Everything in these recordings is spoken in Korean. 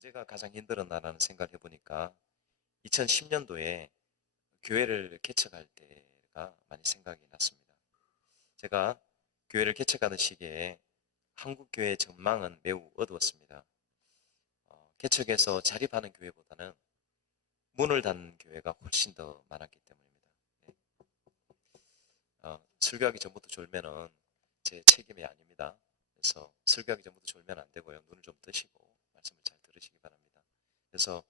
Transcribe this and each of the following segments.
제가 가장 힘들었나라는 생각을 해보니까 2010년도에 교회를 개척할 때가 많이 생각이 났습니다. 제가 교회를 개척하는 시기에 한국 교회의 전망은 매우 어두웠습니다. 개척해서 자립하는 교회보다는 문을 닫는 교회가 훨씬 더 많았기 때문입니다. 네. 설교하기 전부터 졸면은 제 책임이 아닙니다. 그래서 설교하기 전부터 졸면 안 되고요. 눈을 좀 뜨시고 말씀을 잘 들으시기 바랍니다. 그래서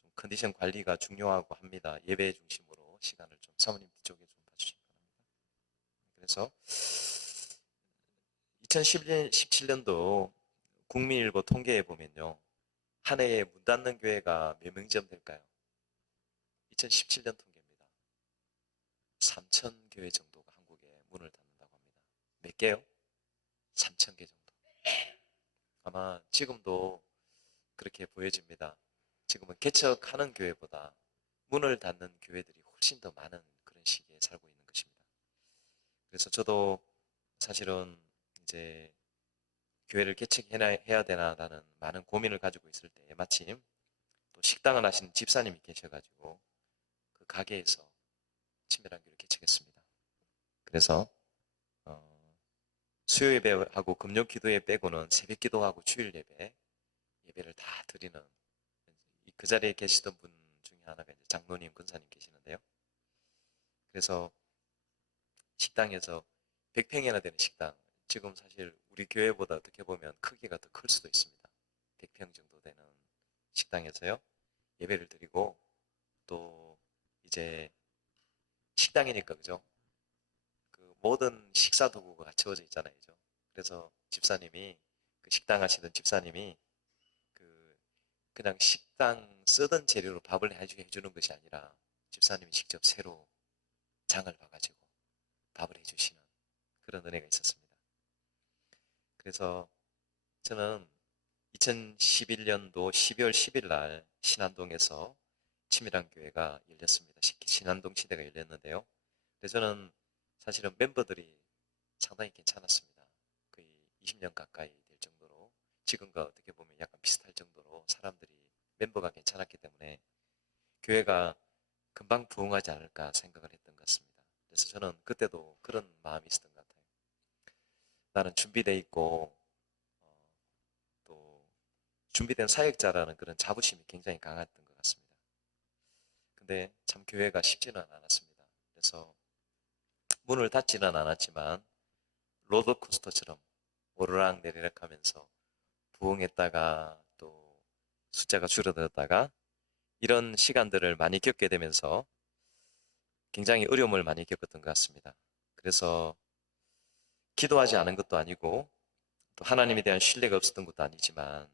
좀 컨디션 관리가 중요하고 합니다. 예배 중심으로 시간을 좀 사모님 뒤쪽에 좀 봐주시기 바랍니다. 그래서 2017년도 국민일보 통계에 보면요. 한 해에 문 닫는 교회가 몇 명쯤 될까요? 2017년 통계입니다. 3천 교회 정도가 한국에 문을 닫는다고 합니다. 몇 개요? 3천 개 정도. 아마 지금도 그렇게 보여집니다. 지금은 개척하는 교회보다 문을 닫는 교회들이 훨씬 더 많은 그런 시기에 살고 있는 것입니다. 그래서 저도 사실은 이제 교회를 개척해야 되나라는 많은 고민을 가지고 있을 때 마침 또 식당을 하시는 집사님이 계셔가지고 그 가게에서 친밀한 교회를 개척했습니다. 그래서 수요 예배하고 금요 기도회 빼고는 새벽 기도하고 주일 예배를 다 드리는 그 자리에 계시던 분 중에 하나가 이제 장로님 권사님 계시는데요. 그래서 식당에서 100평이나 되는 식당, 지금 사실 우리 교회보다 어떻게 보면 크기가 더 클 수도 있습니다. 100평 정도 되는 식당에서요. 예배를 드리고 또 이제 식당이니까 그죠? 그 모든 식사 도구가 갖춰져 있잖아요. 그죠? 그래서 집사님이 그 식당 하시던 집사님이 그 그냥 식당 쓰던 재료로 밥을 해주는 것이 아니라 집사님이 직접 새로 장을 봐가지고 밥을 해주시는 그런 은혜가 있었습니다. 그래서 저는 2011년도 12월 10일 날 신안동에서 치밀한 교회가 열렸습니다. 신안동 시대가 열렸는데요. 그래서 저는 사실은 멤버들이 상당히 괜찮았습니다. 거의 20년 가까이 될 정도로 지금과 어떻게 보면 약간 비슷할 정도로 사람들이 멤버가 괜찮았기 때문에 교회가 금방 부흥하지 않을까 생각을 했던 것 같습니다. 그래서 저는 그때도 그런 마음이 있었던 것 같아요. 나는 준비돼 있고 또 준비된 사역자라는 그런 자부심이 굉장히 강했던 것 같습니다. 근데 참 교회가 쉽지는 않았습니다. 그래서 문을 닫지는 않았지만 롤러코스터처럼 오르락 내리락 하면서 부흥했다가 또 숫자가 줄어들었다가 이런 시간들을 많이 겪게 되면서 굉장히 어려움을 많이 겪었던 것 같습니다. 그래서 기도하지 않은 것도 아니고 또 하나님에 대한 신뢰가 없었던 것도 아니지만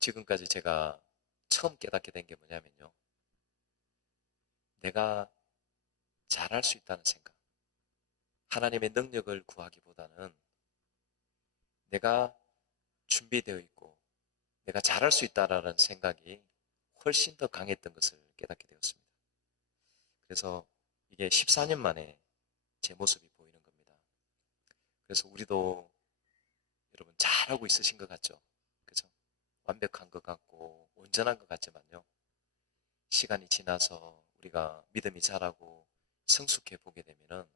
지금까지 제가 처음 깨닫게 된 게 뭐냐면요. 내가 잘할 수 있다는 생각. 하나님의 능력을 구하기보다는 내가 준비되어 있고 내가 잘할 수 있다라는 생각이 훨씬 더 강했던 것을 깨닫게 되었습니다. 그래서 이게 14년 만에 제 모습이 보이는 겁니다. 그래서 우리도 여러분 잘하고 있으신 것 같죠? 그죠? 완벽한 것 같고 온전한 것 같지만요. 시간이 지나서 우리가 믿음이 자라고 성숙해 보게 되면은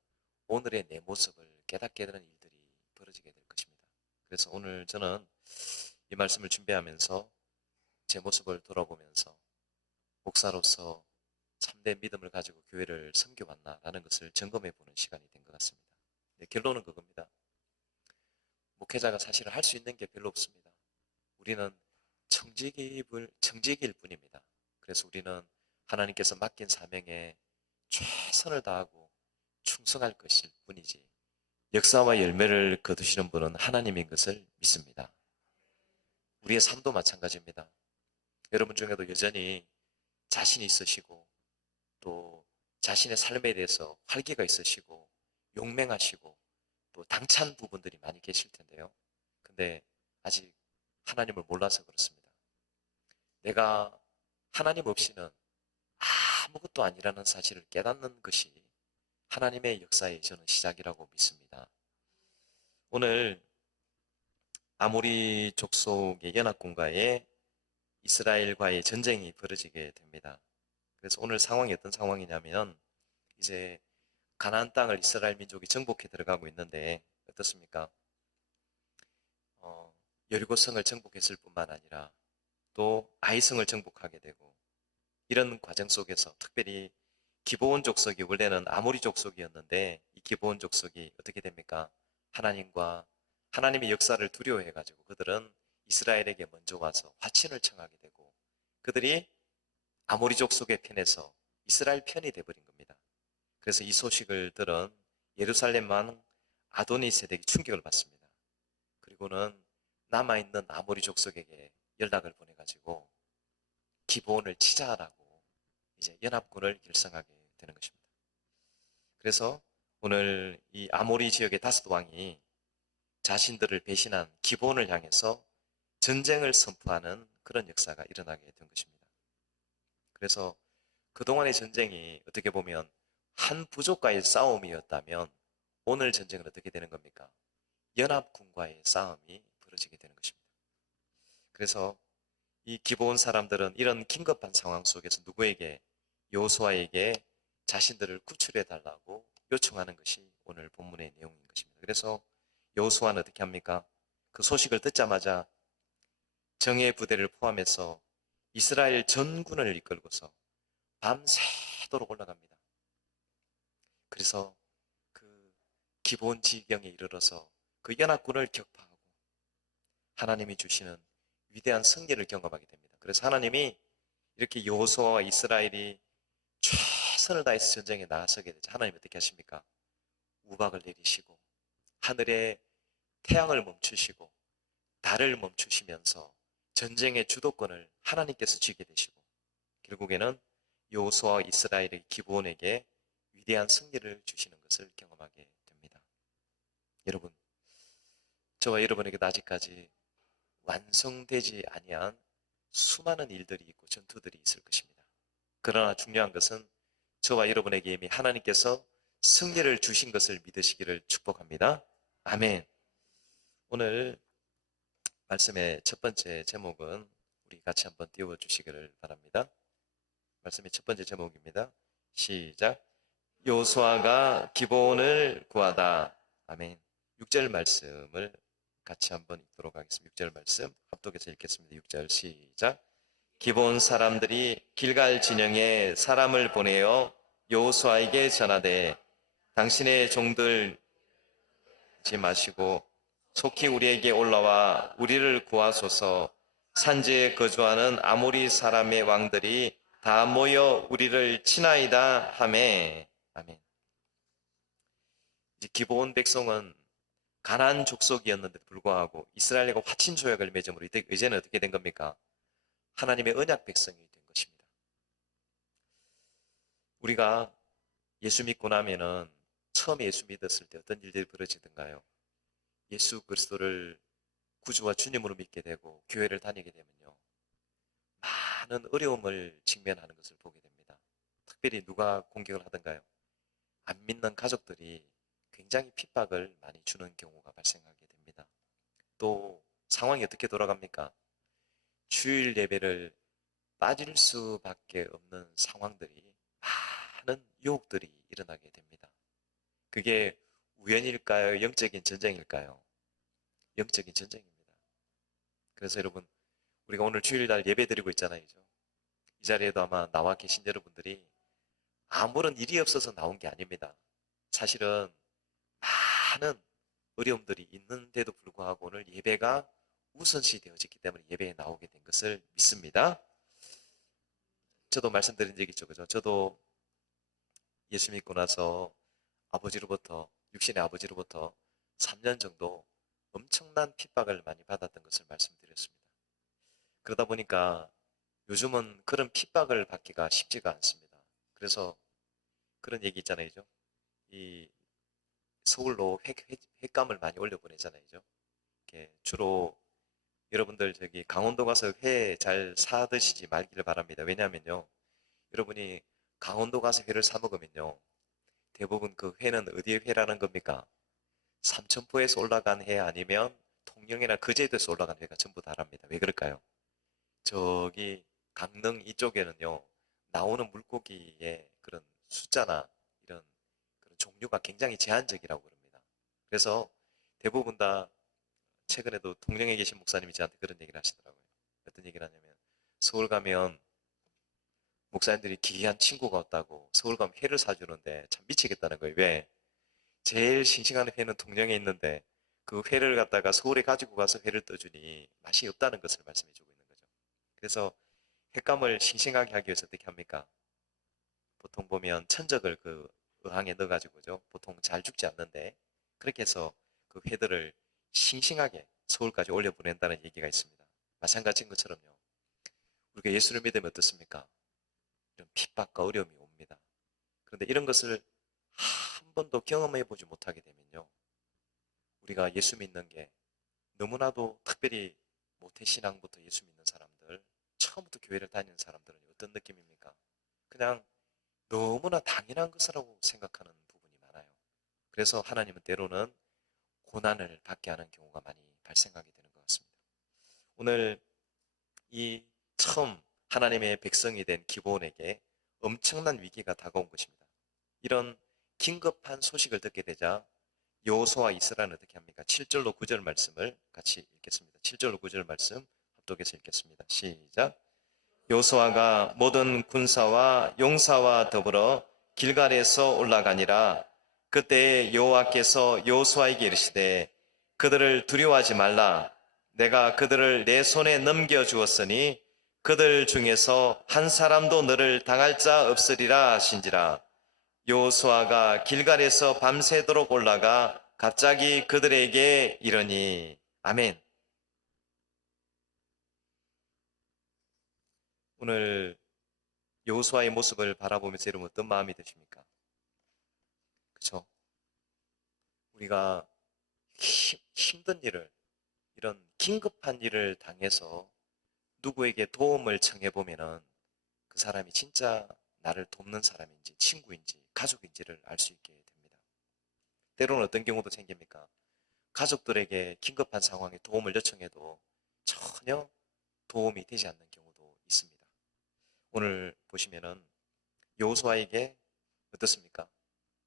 오늘의 내 모습을 깨닫게 되는 일들이 벌어지게 될 것입니다. 그래서 오늘 저는 이 말씀을 준비하면서 제 모습을 돌아보면서 목사로서 참된 믿음을 가지고 교회를 섬겨왔나라는 것을 점검해 보는 시간이 된 것 같습니다. 네, 결론은 그겁니다. 목회자가 사실 할 수 있는 게 별로 없습니다. 우리는 청직일 뿐입니다. 그래서 우리는 하나님께서 맡긴 사명에 최선을 다하고 충성할 것일 뿐이지 역사와 열매를 거두시는 분은 하나님인 것을 믿습니다. 우리의 삶도 마찬가지입니다. 여러분 중에도 여전히 자신이 있으시고 또 자신의 삶에 대해서 활기가 있으시고 용맹하시고 또 당찬 부분들이 많이 계실 텐데요. 근데 아직 하나님을 몰라서 그렇습니다. 내가 하나님 없이는 아무것도 아니라는 사실을 깨닫는 것이 하나님의 역사의 저는 시작이라고 믿습니다. 오늘 아모리 족속의 연합군과의 이스라엘과의 전쟁이 벌어지게 됩니다. 그래서 오늘 상황이 어떤 상황이냐면 이제 가나안 땅을 이스라엘 민족이 정복해 들어가고 있는데 어떻습니까? 여리고성을 정복했을 뿐만 아니라 또 아이성을 정복하게 되고 이런 과정 속에서 특별히 기브온 족속이 원래는 아모리 족속이었는데 이 기브온 족속이 어떻게 됩니까? 하나님의 역사를 두려워해 가지고 그들은 이스라엘에게 먼저 와서 화친을 청하게 되고 그들이 아모리 족속의 편에서 이스라엘 편이 돼버린 겁니다. 그래서 이 소식을 들은 예루살렘 왕 아도니세덱이 충격을 받습니다. 그리고는 남아있는 아모리 족속에게 연락을 보내가지고 기브온을 치자라고 이제 연합군을 결성하게 되는 것입니다. 그래서 오늘 이 아모리 지역의 다섯 왕이 자신들을 배신한 기브온을 향해서 전쟁을 선포하는 그런 역사가 일어나게 된 것입니다. 그래서 그동안의 전쟁이 어떻게 보면 한 부족과의 싸움이었다면 오늘 전쟁은 어떻게 되는 겁니까? 연합군과의 싸움이 벌어지게 되는 것입니다. 그래서 이 기브온 사람들은 이런 긴급한 상황 속에서 누구에게? 여호수아에게 자신들을 구출해 달라고 요청하는 것이 오늘 본문의 내용인 것입니다. 그래서 여호수아는 어떻게 합니까? 그 소식을 듣자마자 정예 부대를 포함해서 이스라엘 전군을 이끌고서 밤새도록 올라갑니다. 그래서 그 기브온 지경에 이르러서 그 연합군을 격파하고 하나님이 주시는 위대한 승리를 경험하게 됩니다. 그래서 하나님이 이렇게 여호수아와 이스라엘이 최선을 다해서 전쟁에 나서게 되죠. 하나님 어떻게 하십니까? 우박을 내리시고 하늘에 태양을 멈추시고 달을 멈추시면서 전쟁의 주도권을 하나님께서 쥐게 되시고 결국에는 여호수아와 이스라엘의 기브온에게 위대한 승리를 주시는 것을 경험하게 됩니다. 여러분, 저와 여러분에게도 아직까지 완성되지 아니한 수많은 일들이 있고 전투들이 있을 것입니다. 그러나 중요한 것은 저와 여러분에게 이미 하나님께서 승리를 주신 것을 믿으시기를 축복합니다. 아멘. 오늘 말씀의 첫 번째 제목은 우리 같이 한번 띄워주시기를 바랍니다. 말씀의 첫 번째 제목입니다. 시작. 여호수아가 기브온을 구하다. 아멘. 6절 말씀을 같이 한번 읽도록 하겠습니다. 6절 말씀 합독해서 읽겠습니다. 6절 시작. 기브온 사람들이 길갈 진영에 사람을 보내어 여호수아에게 전하되 당신의 종들 지 마시고 속히 우리에게 올라와 우리를 구하소서. 산지에 거주하는 아모리 사람의 왕들이 다 모여 우리를 치나이다 하매. 아멘. 이제 기브온 백성은 가나안 족속이었는데 불구하고 이스라엘과 화친 조약을 맺음으로 이제는 어떻게 된 겁니까? 하나님의 언약 백성이 된 것입니다. 우리가 예수 믿고 나면은 처음에 예수 믿었을 때 어떤 일들이 벌어지던가요? 예수 그리스도를 구주와 주님으로 믿게 되고 교회를 다니게 되면요, 많은 어려움을 직면하는 것을 보게 됩니다. 특별히 누가 공격을 하던가요? 안 믿는 가족들이 굉장히 핍박을 많이 주는 경우가 발생하게 됩니다. 또 상황이 어떻게 돌아갑니까? 주일 예배를 빠질 수밖에 없는 상황들이, 많은 유혹들이 일어나게 됩니다. 그게 우연일까요? 영적인 전쟁일까요? 영적인 전쟁입니다. 그래서 여러분, 우리가 오늘 주일날 예배 드리고 있잖아요. 이 자리에도 아마 나와 계신 여러분들이 아무런 일이 없어서 나온 게 아닙니다. 사실은 많은 어려움들이 있는데도 불구하고 오늘 예배가 우선시 되어졌기 때문에 예배에 나오게 된 것을 믿습니다. 저도 말씀드린 적이 있죠. 그죠? 저도 예수 믿고 나서 육신의 아버지로부터 3년 정도 엄청난 핍박을 많이 받았던 것을 말씀드렸습니다. 그러다 보니까 요즘은 그런 핍박을 받기가 쉽지가 않습니다. 그래서 그런 얘기 있잖아요. 이 서울로 횟감을 많이 올려보내잖아요. 주로 여러분들 강원도 가서 회 잘 사 드시지 말기를 바랍니다. 왜냐하면요, 여러분이 강원도 가서 회를 사 먹으면요, 대부분 그 회는 어디의 회라는 겁니까? 삼천포에서 올라간 회 아니면 통영이나 거제도에서 올라간 회가 전부 다랍니다. 왜 그럴까요? 저기 강릉 이쪽에는요, 나오는 물고기의 그런 숫자나 이런 그런 종류가 굉장히 제한적이라고 그럽니다. 그래서 대부분 다 최근에도 통영에 계신 목사님이 저한테 그런 얘기를 하시더라고요. 어떤 얘기를 하냐면 서울 가면 목사님들이 기이한 친구가 왔다고 서울 가면 회를 사주는데 참 미치겠다는 거예요. 왜? 제일 싱싱한 회는 통영에 있는데 그 회를 갖다가 서울에 가지고 가서 회를 떠주니 맛이 없다는 것을 말씀해 주고 있는 거죠. 그래서 횟감을 싱싱하게 하기 위해서 어떻게 합니까? 보통 보면 천적을 그 어항에 넣어가지고죠. 보통 잘 죽지 않는데 그렇게 해서 그 회들을 싱싱하게 서울까지 올려 보낸다는 얘기가 있습니다. 마찬가지인 것처럼요. 우리가 예수를 믿으면 어떻습니까? 이런 핍박과 어려움이 옵니다. 그런데 이런 것을 한 번도 경험해 보지 못하게 되면요. 우리가 예수 믿는 게 너무나도 특별히 모태신앙부터 예수 믿는 사람들, 처음부터 교회를 다니는 사람들은 어떤 느낌입니까? 그냥 너무나 당연한 것이라고 생각하는 부분이 많아요. 그래서 하나님은 때로는 고난을 받게 하는 경우가 많이 발생하게 되는 것 같습니다. 오늘 이 처음 하나님의 백성이 된 기브온에게 엄청난 위기가 다가온 것입니다. 이런 긴급한 소식을 듣게 되자 여호수아와 이스라엘은 어떻게 합니까? 7절로 9절 말씀을 같이 읽겠습니다. 7절로 9절 말씀 합독해서 읽겠습니다. 시작. 여호수아가 모든 군사와 용사와 더불어 길갈에서 올라가니라. 그때 여호와께서 여호수아에게 이르시되 그들을 두려워하지 말라. 내가 그들을 내 손에 넘겨 주었으니 그들 중에서 한 사람도 너를 당할 자 없으리라 하신지라. 여호수아가 길갈에서 밤새도록 올라가 갑자기 그들에게 이르니. 아멘. 오늘 여호수아의 모습을 바라보면서 여러분 어떤 마음이 드십니까? 그렇죠? 우리가 힘든 일을, 이런 긴급한 일을 당해서 누구에게 도움을 청해 보면은 그 사람이 진짜 나를 돕는 사람인지 친구인지 가족인지를 알 수 있게 됩니다. 때로는 어떤 경우도 생깁니까? 가족들에게 긴급한 상황에 도움을 요청해도 전혀 도움이 되지 않는 경우도 있습니다. 오늘 보시면은 여호수아에게 어떻습니까?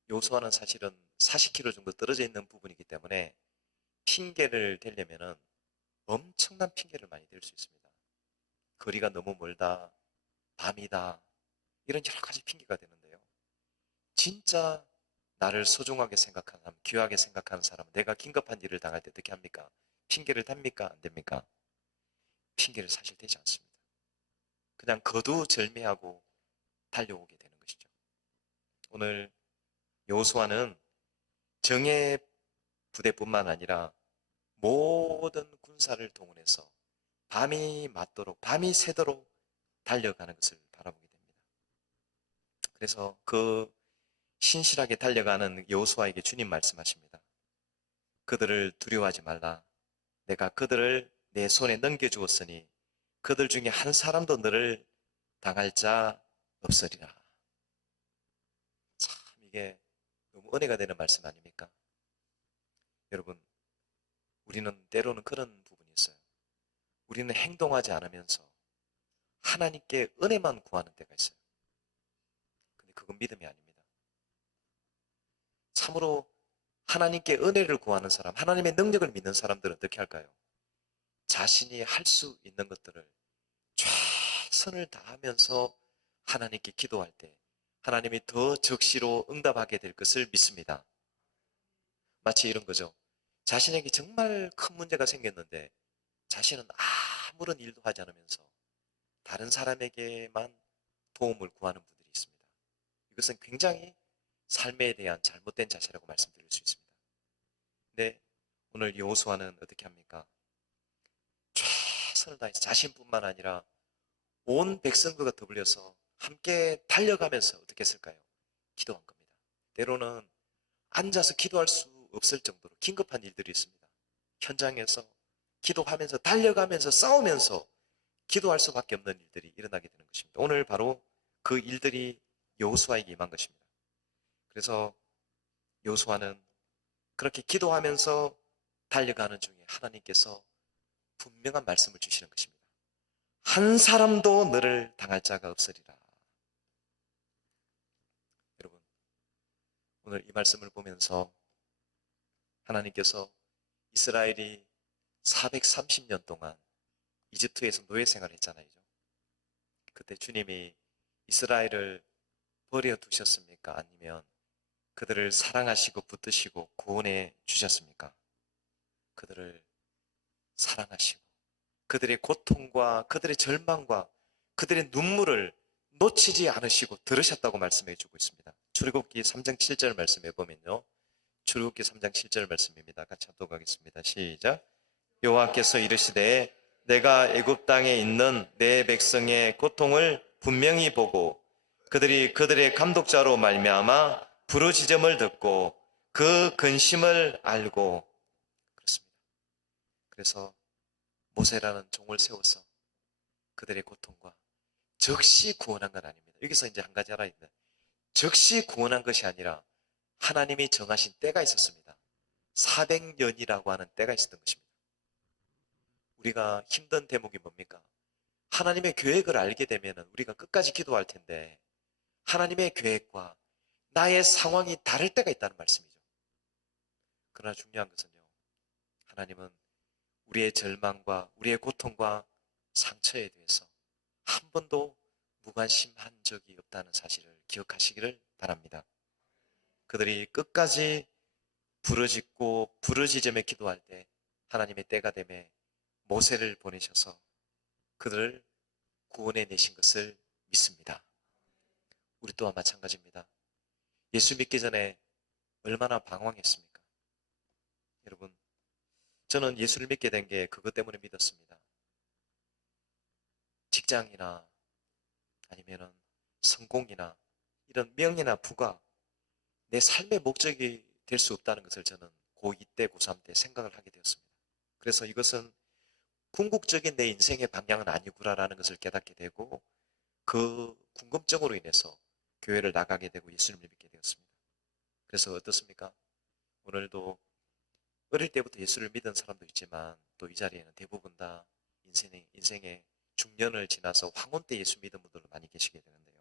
여호수아는 사실은 40km 정도 떨어져 있는 부분이기 때문에 핑계를 대려면은 엄청난 핑계를 많이 댈 수 있습니다. 거리가 너무 멀다, 밤이다, 이런 여러 가지 핑계가 되는데요. 진짜 나를 소중하게 생각하는 사람, 귀하게 생각하는 사람은 내가 긴급한 일을 당할 때 어떻게 합니까? 핑계를 댑니까? 안 됩니까? 핑계를 사실 대지 않습니다. 그냥 거두절미하고 달려오게 되는 것이죠. 오늘 여호수아는 정예 부대뿐만 아니라 모든 군사를 동원해서 밤이 맞도록, 밤이 새도록 달려가는 것을 바라보게 됩니다. 그래서 그 신실하게 달려가는 여호수아에게 주님 말씀하십니다. 그들을 두려워하지 말라. 내가 그들을 내 손에 넘겨주었으니 그들 중에 한 사람도 너를 당할 자 없으리라. 참 이게 너무 은혜가 되는 말씀 아닙니까? 여러분, 우리는 때로는 그런 부분이 있어요. 우리는 행동하지 않으면서 하나님께 은혜만 구하는 때가 있어요. 근데 그건 믿음이 아닙니다. 참으로 하나님께 은혜를 구하는 사람, 하나님의 능력을 믿는 사람들은 어떻게 할까요? 자신이 할 수 있는 것들을 최선을 다하면서 하나님께 기도할 때 하나님이 더 적시로 응답하게 될 것을 믿습니다. 마치 이런 거죠. 자신에게 정말 큰 문제가 생겼는데 자신은 아무런 일도 하지 않으면서 다른 사람에게만 도움을 구하는 분들이 있습니다. 이것은 굉장히 삶에 대한 잘못된 자세라고 말씀드릴 수 있습니다. 근데 오늘 여호수아는 어떻게 합니까? 최선을 다해서 자신뿐만 아니라 온 백성들과 더불어서 함께 달려가면서 어떻게 했을까요? 기도한 겁니다. 때로는 앉아서 기도할 수 없을 정도로 긴급한 일들이 있습니다. 현장에서 기도하면서 달려가면서 싸우면서 기도할 수밖에 없는 일들이 일어나게 되는 것입니다. 오늘 바로 그 일들이 여호수아에게 임한 것입니다. 그래서 여호수아는 그렇게 기도하면서 달려가는 중에 하나님께서 분명한 말씀을 주시는 것입니다. 한 사람도 너를 당할 자가 없으리라. 여러분, 오늘 이 말씀을 보면서 하나님께서 이스라엘이 430년 동안 이집트에서 노예 생활을 했잖아요. 그때 주님이 이스라엘을 버려 두셨습니까? 아니면 그들을 사랑하시고 붙드시고 구원해 주셨습니까? 그들을 사랑하시고 그들의 고통과 그들의 절망과 그들의 눈물을 놓치지 않으시고 들으셨다고 말씀해 주고 있습니다. 출애굽기 3장 7절 말씀해 보면요. 출애굽기 3장 7절 말씀입니다. 같이 합독 하겠습니다. 시작. 여호와께서 이르시되 내가 애굽 땅에 있는 내 백성의 고통을 분명히 보고 그들이 그들의 감독자로 말미암아 부르짖음을 듣고 그 근심을 알고 그렇습니다. 그래서 모세라는 종을 세워서 그들의 고통과 즉시 구원한 건 아닙니다. 여기서 이제 한 가지 알아야 됩니다. 즉시 구원한 것이 아니라 하나님이 정하신 때가 있었습니다. 400년이라고 하는 때가 있었던 것입니다. 우리가 힘든 대목이 뭡니까? 하나님의 계획을 알게 되면 우리가 끝까지 기도할 텐데 하나님의 계획과 나의 상황이 다를 때가 있다는 말씀이죠. 그러나 중요한 것은요. 하나님은 우리의 절망과 우리의 고통과 상처에 대해서 한 번도 무관심한 적이 없다는 사실을 기억하시기를 바랍니다. 그들이 끝까지 부르짖고 부르짖으며 기도할 때 하나님의 때가 되매 모세를 보내셔서 그들을 구원해 내신 것을 믿습니다. 우리 또한 마찬가지입니다. 예수 믿기 전에 얼마나 방황했습니까? 여러분, 저는 예수를 믿게 된 게 그것 때문에 믿었습니다. 직장이나 아니면 성공이나 이런 명예나 부가 내 삶의 목적이 될 수 없다는 것을 저는 고2 때, 고3 때 생각을 하게 되었습니다. 그래서 이것은 궁극적인 내 인생의 방향은 아니구나라는 것을 깨닫게 되고 그 궁금증으로 인해서 교회를 나가게 되고 예수님을 믿게 되었습니다. 그래서 어떻습니까? 오늘도 어릴 때부터 예수를 믿은 사람도 있지만 또 이 자리에는 대부분 다 인생의 중년을 지나서 황혼 때 예수 믿은 분들도 많이 계시게 되는데요.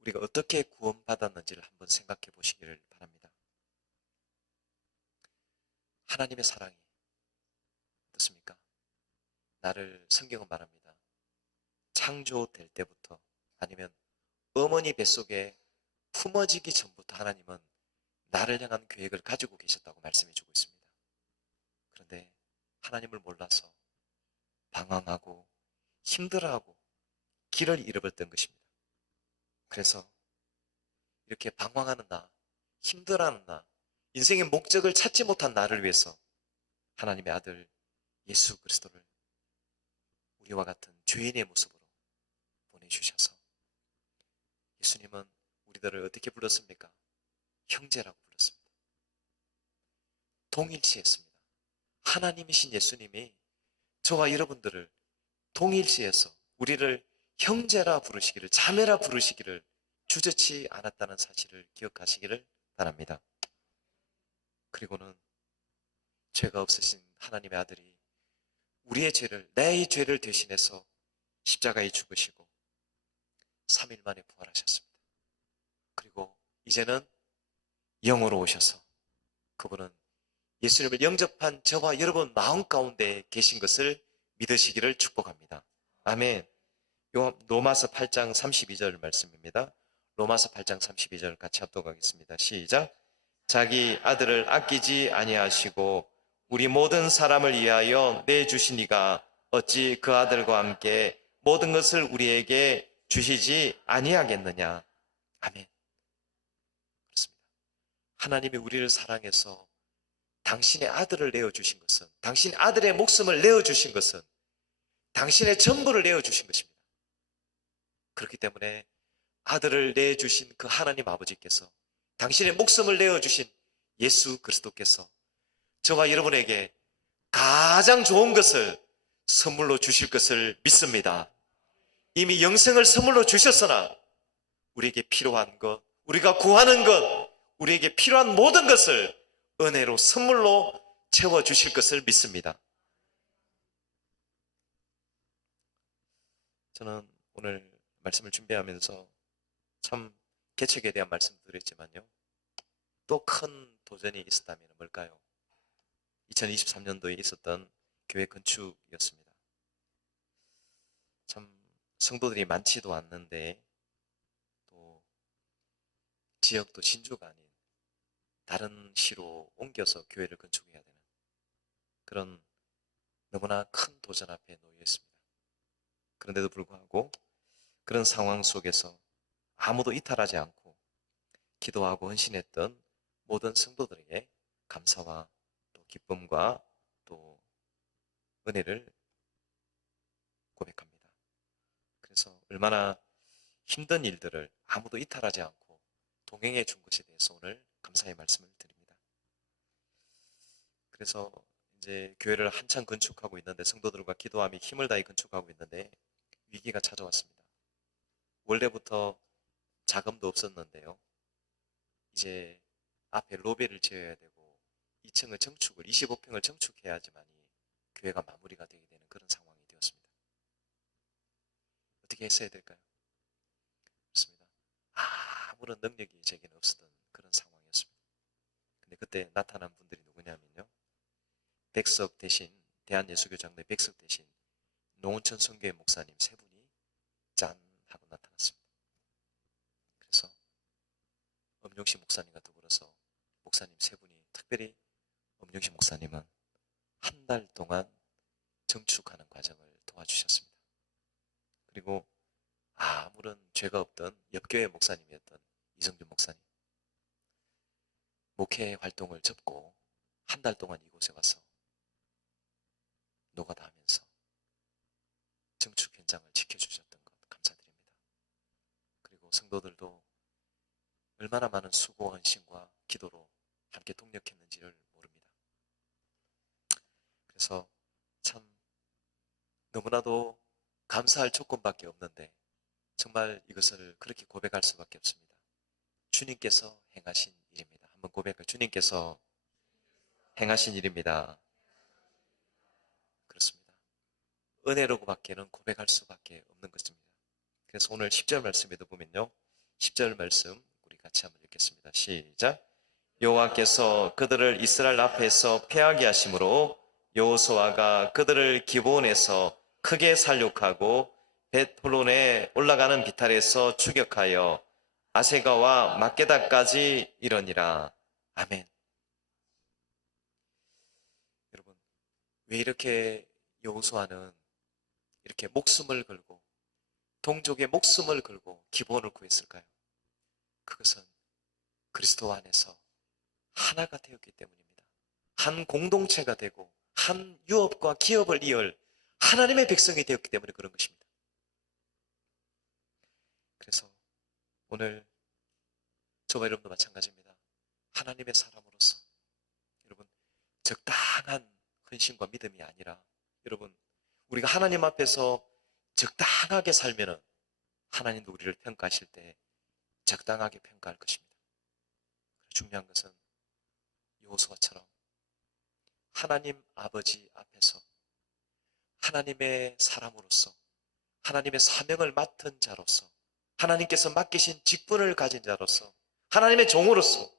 우리가 어떻게 구원받았는지를 한번 생각해 보시기를 바랍니다. 하나님의 사랑이 어떻습니까? 나를 성경은 말합니다. 창조될 때부터 아니면 어머니 뱃속에 품어지기 전부터 하나님은 나를 향한 계획을 가지고 계셨다고 말씀해 주고 있습니다. 그런데 하나님을 몰라서 방황하고 힘들어하고 길을 잃어버렸던 것입니다. 그래서 이렇게 방황하는 나, 힘들어하는 나, 인생의 목적을 찾지 못한 나를 위해서 하나님의 아들 예수 그리스도를 우리와 같은 죄인의 모습으로 보내주셔서 예수님은 우리들을 어떻게 불렀습니까? 형제라고 불렀습니다. 동일시했습니다. 하나님이신 예수님이 저와 여러분들을 동일시해서 우리를 형제라 부르시기를, 자매라 부르시기를 주저치 않았다는 사실을 기억하시기를 바랍니다. 그리고는 죄가 없으신 하나님의 아들이 우리의 죄를, 내 죄를 대신해서 십자가에 죽으시고 3일 만에 부활하셨습니다. 그리고 이제는 영으로 오셔서 그분은 예수님을 영접한 저와 여러분 마음 가운데 계신 것을 믿으시기를 축복합니다. 아멘. 로마서 8장 32절 말씀입니다. 로마서 8장 32절 같이 합독하겠습니다. 시작. 자기 아들을 아끼지 아니하시고 우리 모든 사람을 위하여 내주시니가 어찌 그 아들과 함께 모든 것을 우리에게 주시지 아니하겠느냐. 아멘. 그렇습니다. 하나님이 우리를 사랑해서 당신의 아들을 내어주신 것은, 당신의 아들의 목숨을 내어주신 것은 당신의 전부를 내어주신 것입니다. 그렇기 때문에 아들을 내주신 그 하나님 아버지께서, 당신의 목숨을 내어주신 예수 그리스도께서 저와 여러분에게 가장 좋은 것을 선물로 주실 것을 믿습니다. 이미 영생을 선물로 주셨으나 우리에게 필요한 것, 우리가 구하는 것, 우리에게 필요한 모든 것을 은혜로 선물로 채워주실 것을 믿습니다. 저는 오늘 말씀을 준비하면서 참 개척에 대한 말씀을 드렸지만요. 또 큰 도전이 있었다면 뭘까요? 2023년도에 있었던 교회 건축이었습니다. 참 성도들이 많지도 않는데 또 지역도 진주가 아닌 다른 시로 옮겨서 교회를 건축해야 되는 그런 너무나 큰 도전 앞에 놓여 있습니다. 그런데도 불구하고 그런 상황 속에서 아무도 이탈하지 않고 기도하고 헌신했던 모든 성도들에게 감사와 또 기쁨과 또 은혜를 고백합니다. 그래서 얼마나 힘든 일들을 아무도 이탈하지 않고 동행해 준 것에 대해서 오늘 감사의 말씀을 드립니다. 그래서 이제 교회를 한창 건축하고 있는데 성도들과 기도하며 힘을 다해 건축하고 있는데 위기가 찾아왔습니다. 원래부터 자금도 없었는데요. 이제 앞에 로비를 지어야 되고 2층을 정축을 25평을 정축해야지만이 교회가 마무리가 되게 되는 그런 상황이 되었습니다. 어떻게 했어야 될까요? 그렇습니다. 아무런 능력이 제게는 없었던 그런 상황이었습니다. 근데 그때 나타난 분들이 누구냐면요. 백석 대신 대한예수교장로의 백석 대신 노원천 선교회 목사님 세 분이 짠 하고 나타났습니다. 그래서 엄용식 목사님과 더불어서 목사님 세 분이 특별히 엄용식 목사님은 한 달 동안 정축하는 과정을 도와주셨습니다. 그리고 아무런 죄가 없던 옆교회 목사님이었던 이성준 목사님 목회 활동을 접고 한 달 동안 이곳에 와서 노가다 하면서 정축 현장을 지켜주셨던 것 감사드립니다. 그리고 성도들도 얼마나 많은 수고 헌신과 기도로 함께 동력했는지를 모릅니다. 그래서 참 너무나도 감사할 조건밖에 없는데 정말 이것을 그렇게 고백할 수밖에 없습니다. 주님께서 행하신 일입니다. 한번 고백할 주님께서 행하신 일입니다. 그렇습니다. 은혜로밖에는 고백할 수밖에 없는 것입니다. 그래서 오늘 10절 말씀에도 보면요. 10절 말씀 우리 같이 한번 읽겠습니다. 시작. 여호와께서 그들을 이스라엘 앞에서 패하게 하심으로 여호수아가 그들을 기브온에서 크게 살육하고 벳호론에 올라가는 비탈에서 추격하여 아세가와 막게다까지 이르니라. 아멘. 여러분, 왜 이렇게 여호수아는 이렇게 목숨을 걸고 동족의 목숨을 걸고 기브온을 구했을까요? 그것은 그리스도 안에서 하나가 되었기 때문입니다. 한 공동체가 되고 한 유업과 기업을 이을 하나님의 백성이 되었기 때문에 그런 것입니다. 그래서 오늘 저와 여러분도 마찬가지입니다. 하나님의 사람으로서 여러분 적당한 헌신과 믿음이 아니라 여러분 우리가 하나님 앞에서 적당하게 살면은 하나님도 우리를 평가하실 때 적당하게 평가할 것입니다. 중요한 것은 여호수아처럼 하나님 아버지 앞에서 하나님의 사람으로서 하나님의 사명을 맡은 자로서 하나님께서 맡기신 직분을 가진 자로서 하나님의 종으로서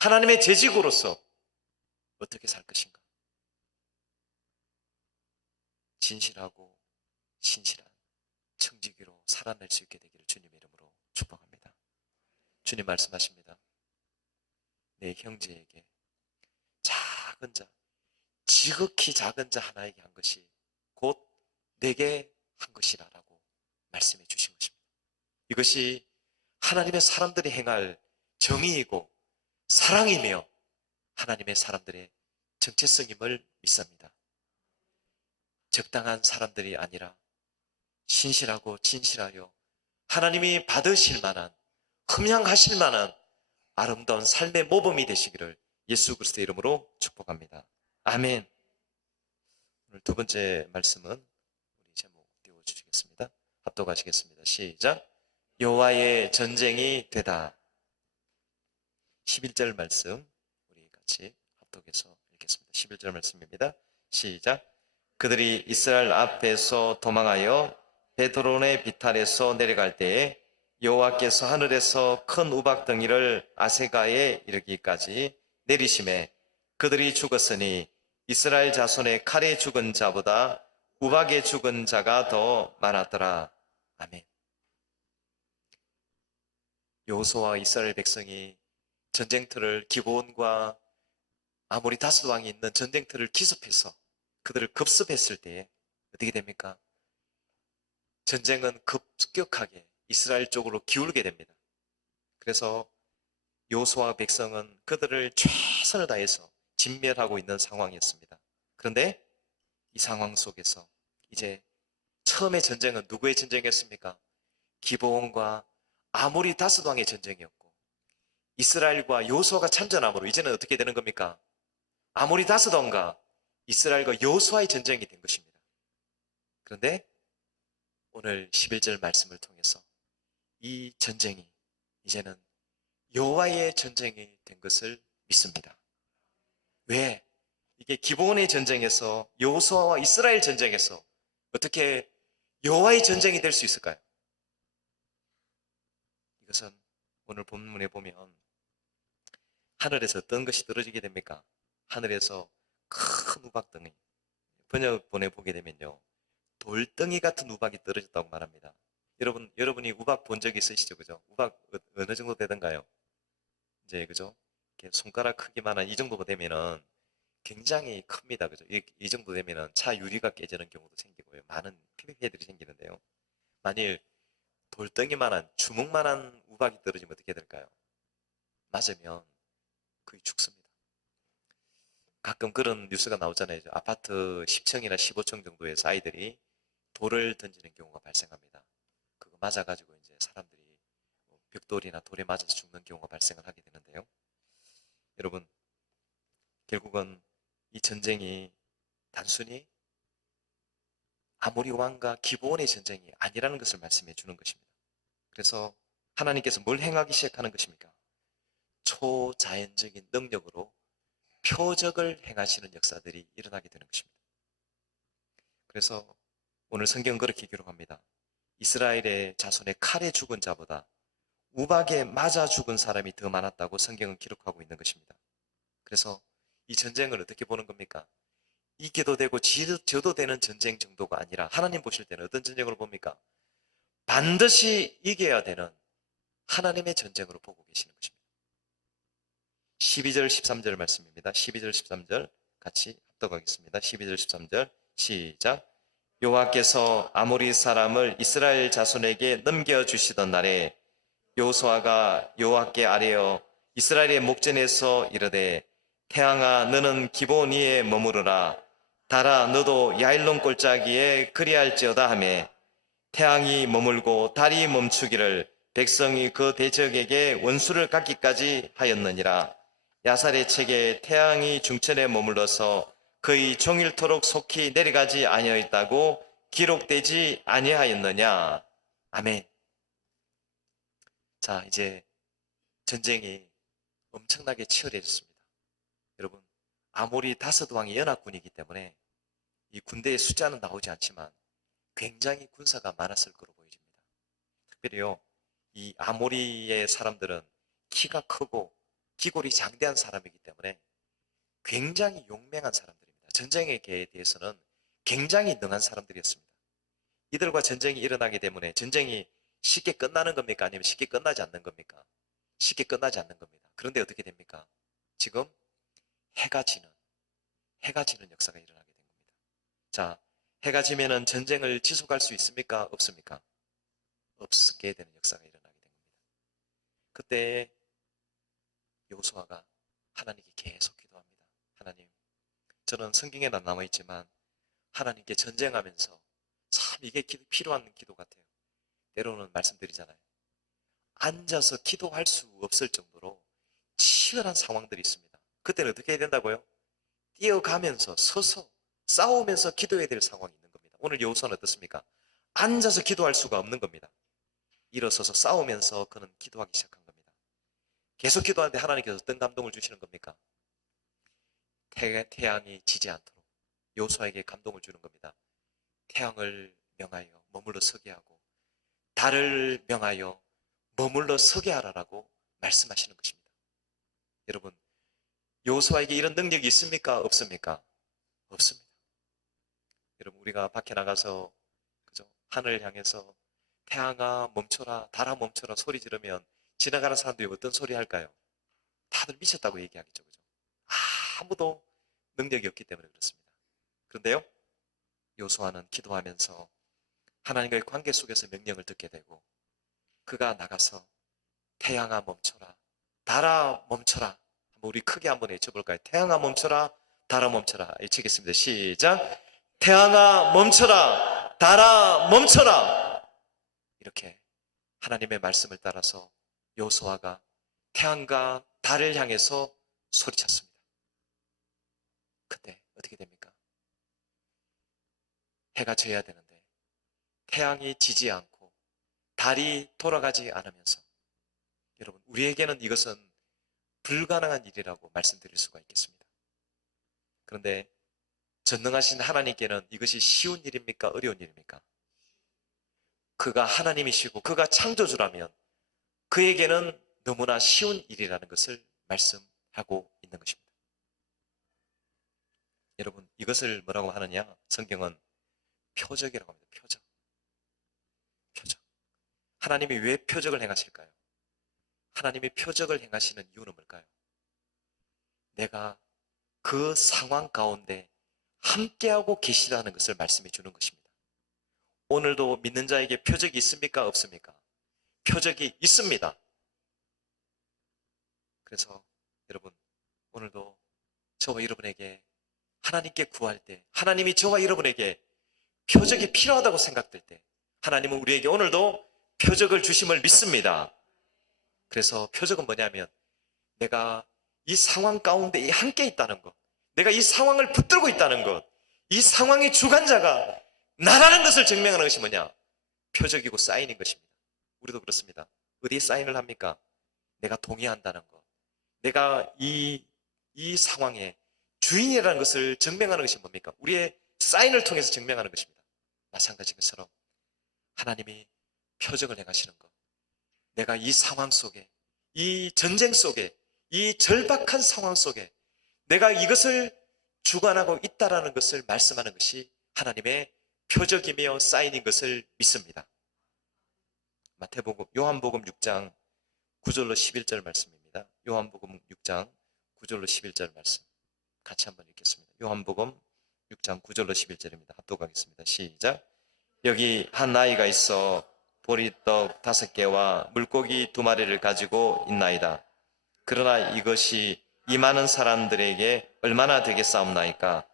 하나님의 재직으로서 어떻게 살 것인가? 진실하고 신실한 청지기로 살아낼 수 있게 되기를 주님의 이름으로 축복합니다. 주님 말씀하십니다. 내 형제에게 작은 자, 지극히 작은 자 하나에게 한 것이 곧 내게 한 것이라라고 말씀해 주신 것입니다. 이것이 하나님의 사람들이 행할 정의이고 사랑이며 하나님의 사람들의 정체성임을 믿습니다. 적당한 사람들이 아니라 신실하고 진실하여 하나님이 받으실 만한 흠양하실 만한 아름다운 삶의 모범이 되시기를 예수 그리스도의 이름으로 축복합니다. 아멘. 오늘 두 번째 말씀은 우리 제목 띄워주시겠습니다. 합독하시겠습니다. 시작. 여호와의 전쟁이 되다. 11절 말씀 우리 같이 합독해서 읽겠습니다. 11절 말씀입니다. 시작. 그들이 이스라엘 앞에서 도망하여 베드론의 비탈에서 내려갈 때에 여호와께서 하늘에서 큰 우박덩이를 아세가에 이르기까지 내리심에 그들이 죽었으니 이스라엘 자손의 칼에 죽은 자보다 우박에 죽은 자가 더 많았더라. 아멘. 여호수아와 이스라엘 백성이 전쟁터를 기브온과 아모리 다섯 왕이 있는 전쟁터를 기습해서 그들을 급습했을 때에 어떻게 됩니까? 전쟁은 급격하게 이스라엘 쪽으로 기울게 됩니다. 그래서 여호수아와 백성은 그들을 최선을 다해서 진멸하고 있는 상황이었습니다. 그런데 이 상황 속에서 이제 처음에 전쟁은 누구의 전쟁이었습니까? 기브온과 아모리 다섯 왕의 전쟁이었고 이스라엘과 여호수아가 참전함으로 이제는 어떻게 되는 겁니까? 아모리 다섯 왕과 이스라엘과 여호수아의 전쟁이 된 것입니다. 그런데 오늘 11절 말씀을 통해서 이 전쟁이 이제는 여호와의 전쟁이 된 것을 믿습니다. 왜? 이게 기브온의 전쟁에서 여호수아와 이스라엘 전쟁에서 어떻게 여호와의 전쟁이 될 수 있을까요? 이것은 오늘 본문에 보면 하늘에서 어떤 것이 떨어지게 됩니까? 하늘에서 큰 우박덩이, 번역본에 보게 되면요, 돌덩이 같은 우박이 떨어졌다고 말합니다. 여러분이 우박 본 적 있으시죠? 그죠? 우박 어느 정도 되던가요? 이제, 그죠? 이렇게 손가락 크기만한 이 정도 되면은 굉장히 큽니다. 그죠? 이 정도 되면은 차 유리가 깨지는 경우도 생기고요. 많은 피해들이 생기는데요. 만일 돌덩이만한, 주먹만한 우박이 떨어지면 어떻게 될까요? 맞으면 거의 죽습니다. 가끔 그런 뉴스가 나오잖아요. 아파트 10층이나 15층 정도에서 아이들이 돌을 던지는 경우가 발생합니다. 그거 맞아가지고 이제 사람들이 벽돌이나 돌에 맞아서 죽는 경우가 발생을 하게 되는데요. 여러분, 결국은 이 전쟁이 단순히 아모리 왕과 기브온의 전쟁이 아니라는 것을 말씀해 주는 것입니다. 그래서 하나님께서 뭘 행하기 시작하는 것입니까? 초자연적인 능력으로 표적을 행하시는 역사들이 일어나게 되는 것입니다. 그래서 오늘 성경은 그렇게 기록합니다. 이스라엘의 자손의 칼에 죽은 자보다 우박에 맞아 죽은 사람이 더 많았다고 성경은 기록하고 있는 것입니다. 그래서 이 전쟁을 어떻게 보는 겁니까? 이겨도 되고 져도 되는 전쟁 정도가 아니라 하나님 보실 때는 어떤 전쟁으로 봅니까? 반드시 이겨야 되는 하나님의 전쟁으로 보고 계시는 것입니다. 12절 13절 말씀입니다. 12절 13절 같이 합독하겠습니다. 12절 13절 시작. 여호와께서 아모리 사람을 이스라엘 자손에게 넘겨주시던 날에 여호수아가 여호와께 아뢰어 이스라엘의 목전에서 이르되 태양아 너는 기브온 위에 머무르라 달아 너도 야일론 골짜기에 그리할지어다 하매 태양이 머물고 달이 멈추기를 백성이 그 대적에게 원수를 갚기까지 하였느니라. 야살의 책에 태양이 중천에 머물러서 거의 종일토록 속히 내려가지 아니하였다고 기록되지 아니하였느냐. 아멘. 자, 이제 전쟁이 엄청나게 치열해졌습니다. 여러분, 아모리 다섯 왕의 연합군이기 때문에 이 군대의 숫자는 나오지 않지만 굉장히 군사가 많았을 거로 보여집니다. 특별히요, 이 아모리의 사람들은 키가 크고 기골이 장대한 사람이기 때문에 굉장히 용맹한 사람들입니다. 전쟁에 대해서는 굉장히 능한 사람들이었습니다. 이들과 전쟁이 일어나게 때문에 전쟁이 쉽게 끝나는 겁니까? 아니면 쉽게 끝나지 않는 겁니까? 쉽게 끝나지 않는 겁니다. 그런데 어떻게 됩니까? 지금 해가 지는 역사가 일어나게 된 겁니다. 자, 해가 지면은 전쟁을 지속할 수 있습니까? 없습니까? 없게 되는 역사가 일어나게 된 겁니다. 그때 여호수아가 하나님께 계속 기도합니다. 하나님, 저는 성경에는 안 나와 있지만 하나님께 전쟁하면서 참 이게 필요한 기도 같아요. 때로는 말씀드리잖아요. 앉아서 기도할 수 없을 정도로 치열한 상황들이 있습니다. 그때는 어떻게 해야 된다고요? 뛰어가면서 서서 싸우면서 기도해야 될 상황이 있는 겁니다. 오늘 여호수아는 어떻습니까? 앉아서 기도할 수가 없는 겁니다. 일어서서 싸우면서 그는 기도하기 시작한 겁니다. 계속 기도하는데 하나님께서 어떤 감동을 주시는 겁니까? 태양이 지지 않도록 여호수아에게 감동을 주는 겁니다. 태양을 명하여 머물러 서게 하고 달을 명하여 머물러 서게 하라라고 말씀하시는 것입니다. 여러분, 여호수아에게 이런 능력이 있습니까? 없습니까? 없습니다. 여러분, 우리가 밖에 나가서 그죠? 하늘을 향해서 태양아 멈춰라, 달아 멈춰라 소리 지르면 지나가는 사람들이 어떤 소리 할까요? 다들 미쳤다고 얘기하겠죠. 그죠? 아무도 능력이 없기 때문에 그렇습니다. 그런데요, 여호수아는 기도하면서 하나님과의 관계 속에서 명령을 듣게 되고 그가 나가서 태양아 멈춰라, 달아 멈춰라. 한번 우리 크게 한번 외쳐볼까요? 태양아 멈춰라, 달아 멈춰라. 외치겠습니다. 시작. 태양아 멈춰라, 달아 멈춰라. 이렇게 하나님의 말씀을 따라서 여호수아가 태양과 달을 향해서 소리쳤습니다. 그때 어떻게 됩니까? 해가 져야 되는데 태양이 지지 않고 달이 돌아가지 않으면서, 여러분, 우리에게는 이것은 불가능한 일이라고 말씀드릴 수가 있겠습니다. 그런데 전능하신 하나님께는 이것이 쉬운 일입니까? 어려운 일입니까? 그가 하나님이시고 그가 창조주라면 그에게는 너무나 쉬운 일이라는 것을 말씀하고 있는 것입니다. 여러분, 이것을 뭐라고 하느냐? 성경은 표적이라고 합니다. 표적. 표적. 하나님이 왜 표적을 행하실까요? 하나님이 표적을 행하시는 이유는 뭘까요? 내가 그 상황 가운데 함께하고 계시다는 것을 말씀해 주는 것입니다. 오늘도 믿는 자에게 표적이 있습니까? 없습니까? 표적이 있습니다. 그래서 여러분, 오늘도 저와 여러분에게 하나님께 구할 때, 하나님이 저와 여러분에게 표적이 필요하다고 생각될 때 하나님은 우리에게 오늘도 표적을 주심을 믿습니다. 그래서 표적은 뭐냐면 내가 이 상황 가운데 함께 있다는 것, 내가 이 상황을 붙들고 있다는 것, 이 상황의 주관자가 나라는 것을 증명하는 것이 뭐냐? 표적이고 사인인 것입니다. 우리도 그렇습니다. 어디에 사인을 합니까? 내가 동의한다는 것, 내가 이 상황의 주인이라는 것을 증명하는 것이 뭡니까? 우리의 사인을 통해서 증명하는 것입니다. 마찬가지인 것처럼 하나님이 표적을 행하시는 것, 내가 이 상황 속에, 이 전쟁 속에, 이 절박한 상황 속에 내가 이것을 주관하고 있다라는 것을 말씀하는 것이 하나님의 표적이며 사인인 것을 믿습니다. 요한복음 6장 9절로 11절 말씀입니다. 요한복음 6장 9절로 11절 말씀 같이 한번 읽겠습니다. 요한복음 6장 9절로 11절입니다. 합독하겠습니다. 시작. 여기 한 아이가 있어 보리떡 5개와 물고기 2마리를 가지고 있나이다. 그러나 이것이 이 많은 사람들에게 얼마나 되겠사옵나이까?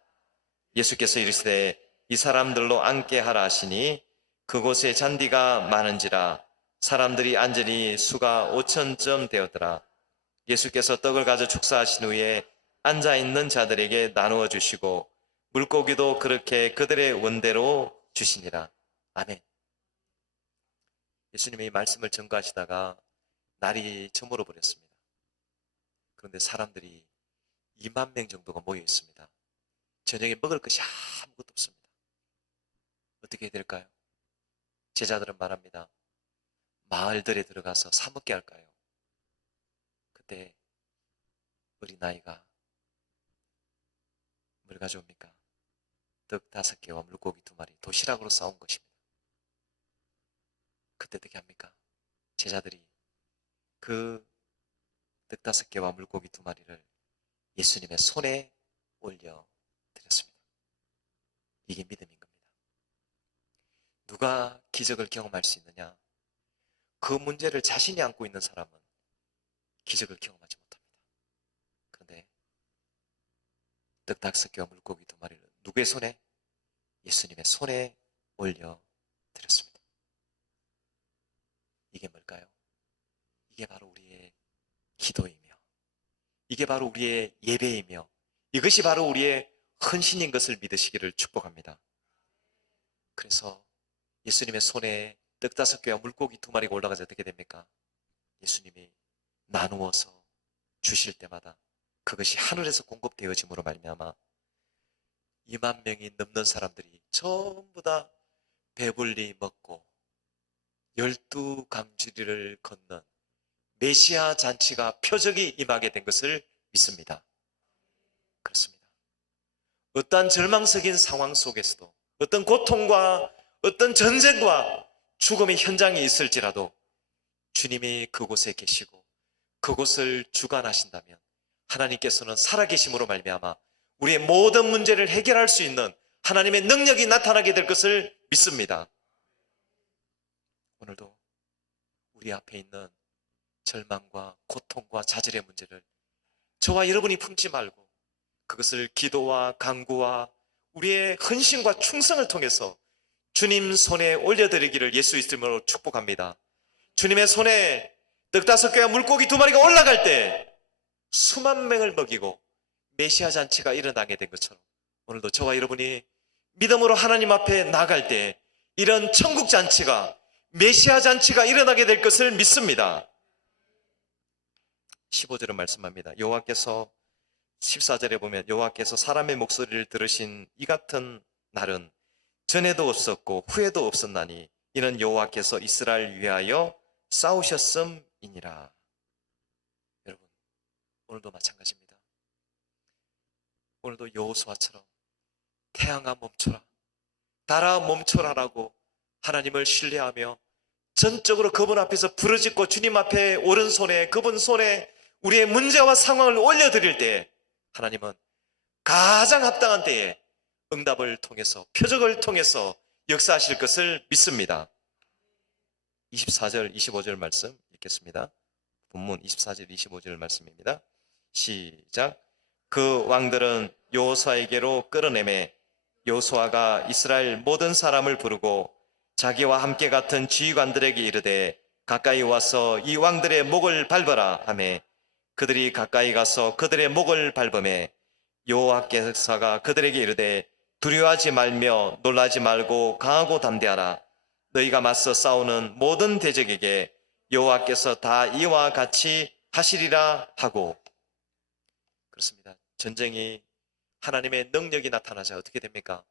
예수께서 이르시되 이 사람들로 앉게 하라 하시니 그곳에 잔디가 많은지라 사람들이 앉으니 수가 5,000쯤 되었더라. 예수께서 떡을 가져 축사하신 후에 앉아있는 자들에게 나누어 주시고 물고기도 그렇게 그들의 원대로 주시니라. 아멘. 예수님이 이 말씀을 전가하시다가 날이 저물어 버렸습니다. 그런데 사람들이 2만 명 정도가 모여 있습니다. 저녁에 먹을 것이 아무것도 없습니다. 어떻게 해야 될까요? 제자들은 말합니다. 마을들에 들어가서 사 먹게 할까요? 그때 어린아이가 뭘 가져옵니까? 떡 5개와 물고기 2마리, 도시락으로 싸온 것입니다. 그때 어떻게 합니까? 제자들이 그 떡 5개와 물고기 2마리를 예수님의 손에 올려 드렸습니다. 이게 믿음인 겁니다. 누가 기적을 경험할 수 있느냐? 그 문제를 자신이 안고 있는 사람은 기적을 경험하지 못합니다. 그런데 떡 5개와 물고기 2마리를 누구의 손에? 예수님의 손에 올려 드렸습니다. 이게 뭘까요? 이게 바로 우리의 기도이며, 이게 바로 우리의 예배이며, 이것이 바로 우리의 헌신인 것을 믿으시기를 축복합니다. 그래서 예수님의 손에 떡 5개와 물고기 2마리가 올라가서 어떻게 됩니까? 예수님이 나누어서 주실 때마다 그것이 하늘에서 공급되어짐으로 말미암아 2만 명이 넘는 사람들이 전부 다 배불리 먹고 12강주리를 걷는 메시아 잔치가 표적이 임하게 된 것을 믿습니다. 그렇습니다. 어떠한 절망적인 상황 속에서도 어떤 고통과 어떤 전쟁과 죽음의 현장에 있을지라도 주님이 그곳에 계시고 그곳을 주관하신다면 하나님께서는 살아계심으로 말미암아 우리의 모든 문제를 해결할 수 있는 하나님의 능력이 나타나게 될 것을 믿습니다. 오늘도 우리 앞에 있는 절망과 고통과 좌절의 문제를 저와 여러분이 품지 말고 그것을 기도와 간구와 우리의 헌신과 충성을 통해서 주님 손에 올려드리기를 예수 이름으로 축복합니다. 주님의 손에 떡 5개와 물고기 2마리가 올라갈 때 수만 명을 먹이고 메시아 잔치가 일어나게 된 것처럼 오늘도 저와 여러분이 믿음으로 하나님 앞에 나갈 때 이런 천국 잔치가 메시아 잔치가 일어나게 될 것을 믿습니다. 15절은 말씀합니다. 여호와께서 14절에 보면 여호와께서 사람의 목소리를 들으신 이 같은 날은 전에도 없었고 후에도 없었나니 이는 여호와께서 이스라엘 위하여 싸우셨음이니라. 여러분, 오늘도 마찬가지입니다. 오늘도 여호수아처럼 태양아 멈춰라, 달아 멈춰라라고 하나님을 신뢰하며 전적으로 그분 앞에서 부르짖고 주님 앞에 오른손에 그분 손에 우리의 문제와 상황을 올려드릴 때 하나님은 가장 합당한 때에 응답을 통해서 표적을 통해서 역사하실 것을 믿습니다. 24절 25절 말씀 읽겠습니다. 본문 24절 25절 말씀입니다. 시작. 그 왕들은 여호수아에게로 끌어내매 여호수아가 이스라엘 모든 사람을 부르고 자기와 함께 같은 지휘관들에게 이르되 가까이 와서 이 왕들의 목을 밟아라 하매 그들이 가까이 가서 그들의 목을 밟음에 여호와께서가 그들에게 이르되 두려워하지 말며 놀라지 말고 강하고 담대하라. 너희가 맞서 싸우는 모든 대적에게 여호와께서 다 이와 같이 하시리라 하고. 그렇습니다. 전쟁이 하나님의 능력이 나타나자 어떻게 됩니까?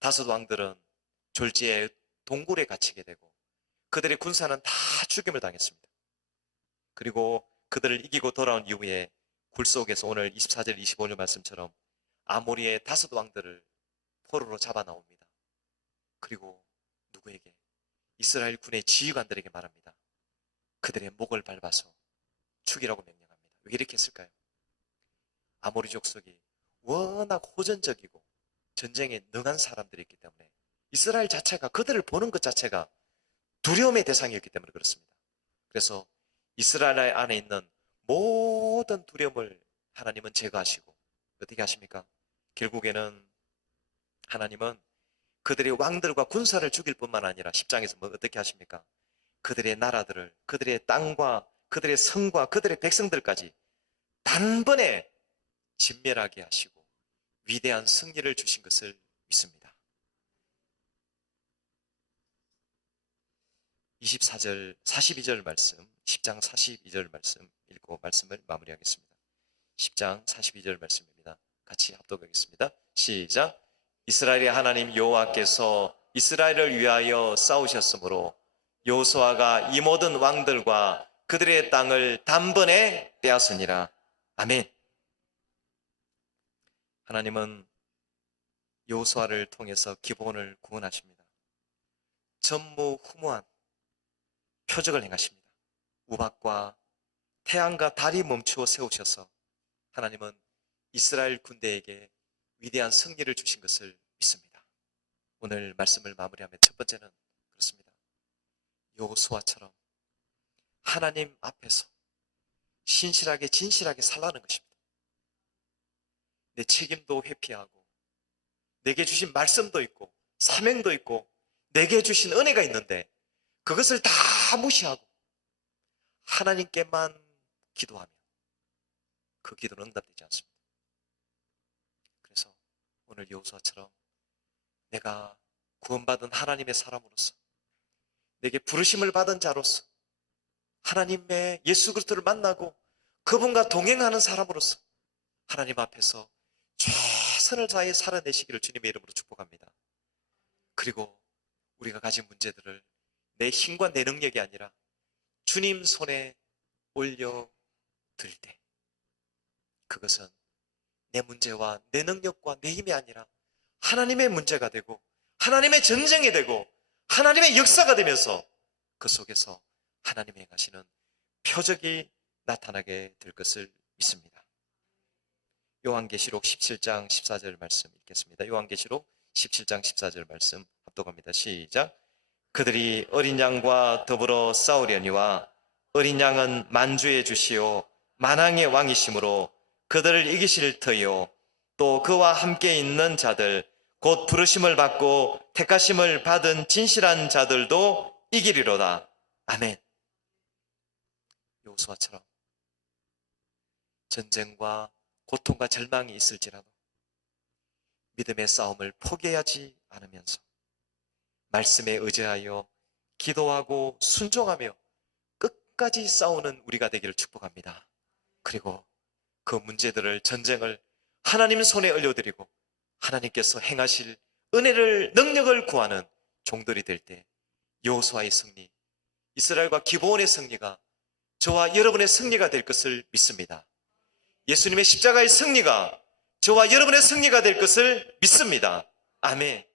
다섯 왕들은 졸지에 동굴에 갇히게 되고 그들의 군사는 다 죽임을 당했습니다. 그리고 그들을 이기고 돌아온 이후에 굴 속에서 오늘 24절 25절 말씀처럼 아모리의 다섯 왕들을 포로로 잡아 나옵니다. 그리고 누구에게? 이스라엘 군의 지휘관들에게 말합니다. 그들의 목을 밟아서 죽이라고 명령합니다. 왜 이렇게 했을까요? 아모리 족속이 워낙 호전적이고 전쟁에 능한 사람들이 있기 때문에 이스라엘 자체가 그들을 보는 것 자체가 두려움의 대상이었기 때문에 그렇습니다. 그래서 이스라엘 안에 있는 모든 두려움을 하나님은 제거하시고 어떻게 하십니까? 결국에는 하나님은 그들의 왕들과 군사를 죽일 뿐만 아니라 10장에서 뭐 어떻게 하십니까? 그들의 나라들을, 그들의 땅과 그들의 성과 그들의 백성들까지 단번에 진멸하게 하시고 위대한 승리를 주신 것을 믿습니다. 24절, 42절 말씀, 10장 42절 말씀 읽고 말씀을 마무리하겠습니다. 10장 42절 말씀입니다. 같이 합독하겠습니다. 시작. 이스라엘의 하나님 여호와께서 이스라엘을 위하여 싸우셨으므로 여호수아가 이 모든 왕들과 그들의 땅을 단번에 빼앗으니라. 아멘. 하나님은 여호수아를 통해서 기브온을 구원하십니다. 전무후무한 표적을 행하십니다. 우박과 태양과 달이 멈추어 세우셔서 하나님은 이스라엘 군대에게 위대한 승리를 주신 것을 믿습니다. 오늘 말씀을 마무리하면 첫 번째는 그렇습니다. 여호수아처럼 하나님 앞에서 신실하게 진실하게 살라는 것입니다. 내 책임도 회피하고 내게 주신 말씀도 있고 사명도 있고 내게 주신 은혜가 있는데 그것을 다 무시하고 하나님께만 기도하면 그 기도는 응답되지 않습니다. 그래서 오늘 여호수아처럼 내가 구원받은 하나님의 사람으로서 내게 부르심을 받은 자로서 하나님의 예수 그리스도를 만나고 그분과 동행하는 사람으로서 하나님 앞에서 최선을 다해 살아내시기를 주님의 이름으로 축복합니다. 그리고 우리가 가진 문제들을 내 힘과 내 능력이 아니라 주님 손에 올려 드릴 때, 그것은 내 문제와 내 능력과 내 힘이 아니라 하나님의 문제가 되고 하나님의 전쟁이 되고 하나님의 역사가 되면서 그 속에서 하나님이 행하시는 표적이 나타나게 될 것을 믿습니다. 요한계시록 17장 14절 말씀 읽겠습니다. 요한계시록 17장 14절 말씀 합독합니다. 시작. 그들이 어린 양과 더불어 싸우려니와 어린 양은 만주의 주시요 만왕의 왕이시므로 그들을 이기실 터이요 또 그와 함께 있는 자들 곧 부르심을 받고 택하심을 받은 진실한 자들도 이기리로다. 아멘. 여호수아처럼 전쟁과 고통과 절망이 있을지라도 믿음의 싸움을 포기하지 않으면서 말씀에 의지하여 기도하고 순종하며 끝까지 싸우는 우리가 되기를 축복합니다. 그리고 그 문제들을, 전쟁을 하나님 손에 올려드리고 하나님께서 행하실 은혜를, 능력을 구하는 종들이 될 때 여호수아의 승리, 이스라엘과 기브온의 승리가 저와 여러분의 승리가 될 것을 믿습니다. 예수님의 십자가의 승리가 저와 여러분의 승리가 될 것을 믿습니다. 아멘.